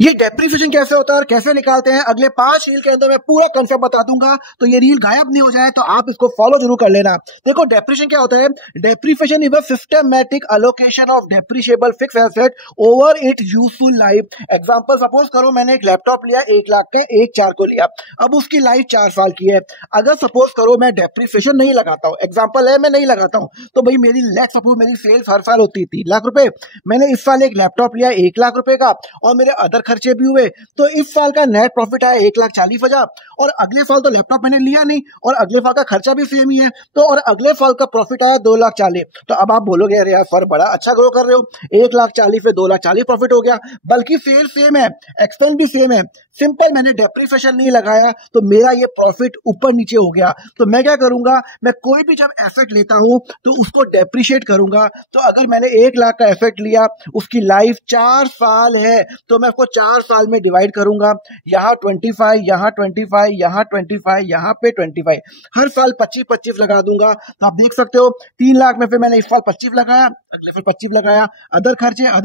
ये डेप्रिसिएशन कैसे होता है और कैसे निकालते हैं अगले 5 रील के अंदर मैं पूरा कंसेप्ट बता दूंगा, तो ये रील गायब नहीं हो जाए तो आप इसको फॉलो जरूर कर लेना। देखो डेप्रिसिएशन क्या होता है। Depreciation is a systematic allocation of depreciable fix asset over it useful life. Example suppose करो मैंने एक लैपटॉप लिया 1 लाख का, 1/4 को लिया, अब उसकी लाइफ 4 साल की है। अगर सपोज करो मैं डेप्रिसिएशन नहीं लगाता हूँ, एग्जाम्पल है मैं नहीं लगाता हूँ, तो भाई मेरी लेट्स सपोज मेरी सेल्स हर साल होती है 3 लाख रुपए, मैंने इस साल एक लैपटॉप लिया 1 लाख रुपए का और मेरे अदर खर्चे भी हुए, तो इस साल का नेट प्रॉफिट आया 1,40,000 और अगले साल तो लैपटॉप मैंने लिया नहीं और अगले साल का खर्चा भी सेम ही है, तो और अगले साल का प्रॉफिट आया 2,40,000। तो अब आप बोलोगे अरे यार सर बड़ा अच्छा ग्रो कर रहे हो, 1,40,000 से 2,40,000 प्रॉफिट हो गया, बल्कि सेल सेम है, एक्सपेंस भी सेम है, सिंपल मैंने डेप्रिसिएशन नहीं लगाया तो मेरा ये प्रॉफिट ऊपर नीचे हो गया। तो मैं क्या करूंगा, मैं कोई भी जब एसेट लेता हूं तो उसको डेप्रिशिएट करूंगा। तो अगर मैंने 1 लाख का एसेट लिया, उसकी लाइफ 4 साल है, तो मैं उसको 4 साल में डिवाइड करूंगा, यहाँ 25, यहाँ 25, यहाँ 25, यहाँ पे 25, हर साल 25-25 लगा दूंगा। तो आप देख सकते हो 3 लाख में फिर मैंने इस साल 25 लगाया, अगले फिर 25 लगाया, अदर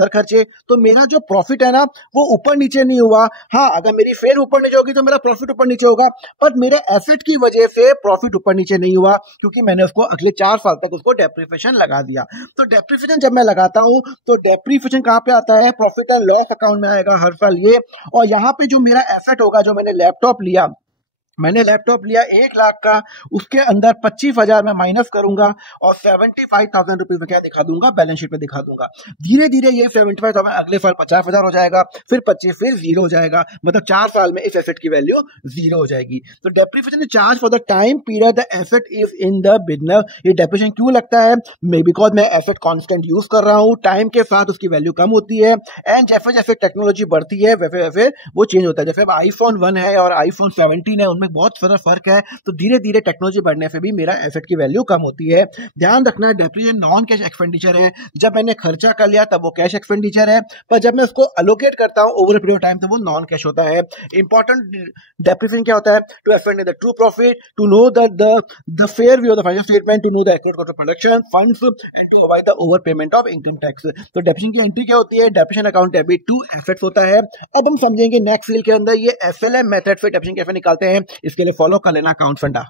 खर्चे, तो मेरा जो प्रॉफिट है ना वो ऊपर नीचे नहीं हुआ। हाँ अगर मेरी फेयर ऊपर नीचे होगी तो मेरा प्रॉफिट ऊपर नीचे होगा, पर मेरे एसेट की वजह से प्रॉफिट ऊपर नीचे नहीं हुआ क्योंकि मैंने उसको अगले 4 साल तक उसको डेप्रिसिएशन लगा दिया। तो डेप्रिसिएशन जब मैं लगाता हूं तो डेप्रिसिएशन कहां पे आता है, प्रॉफिट एंड लॉस अकाउंट में आएगा हर साल ये। और यहाँ पे जो मेरा एसेट होगा, जो मैंने लैपटॉप लिया, मैंने लैपटॉप लिया 1 लाख का, उसके अंदर 25,000 में माइनस करूंगा और 75,000 रुपीज में क्या दिखा दूंगा, बैलेंस शीट पे दिखा दूंगा। धीरे धीरे ये 75,000 अगले साल 50,000 हो जाएगा, फिर 25, फिर 0 हो जाएगा, मतलब 4 साल में इस एसेट की वैल्यू 0 हो जाएगी। तो depreciation is charge for the time period the asset is in the business. ये डेप्रिसिएशन क्यों लगता है, मे बिकॉज मैं एसेट कॉन्स्टेंट यूज कर रहा हूँ, टाइम के साथ उसकी वैल्यू कम होती है एंड जैसे जैसे टेक्नोलॉजी बढ़ती है वैसे वैसे वो चेंज होता है। जैसे अब iPhone 1 है और iPhone 17 है, उनमें बहुत सारा फर्क है, तो धीरे धीरे टेक्नोलॉजी बढ़ने से भी मेरा एसेट की वैल्यू कम होती है। ध्यान रखना डेप्रिसिएशन नॉन कैश एक्सपेंडिचर है, जब मैंने खर्चा कर लिया तब वो कैश एक्सपेंडिचर है, पर जब मैं उसको अलोकेट करता हूं ओवर पीरियड ऑफ टाइम तो वो नॉन कैश होता है। इंपॉर्टेंट डेप्रिसिएशन क्या होता है, to expend the true profit, to know the fair view of the financial statement, to know the accurate cost of production funds and to avoid the over payment of income tax. तो depreciation की entry क्या होती है, depreciation account debit to assets होता है। अब हम समझेंगे नेक्स्ट रील के अंदर ये एसएलएम मेथड से डेप्रिसिएशन कैसे निकालते हैं, इसके लिए फॉलो कर लेना अकाउंट फंडा।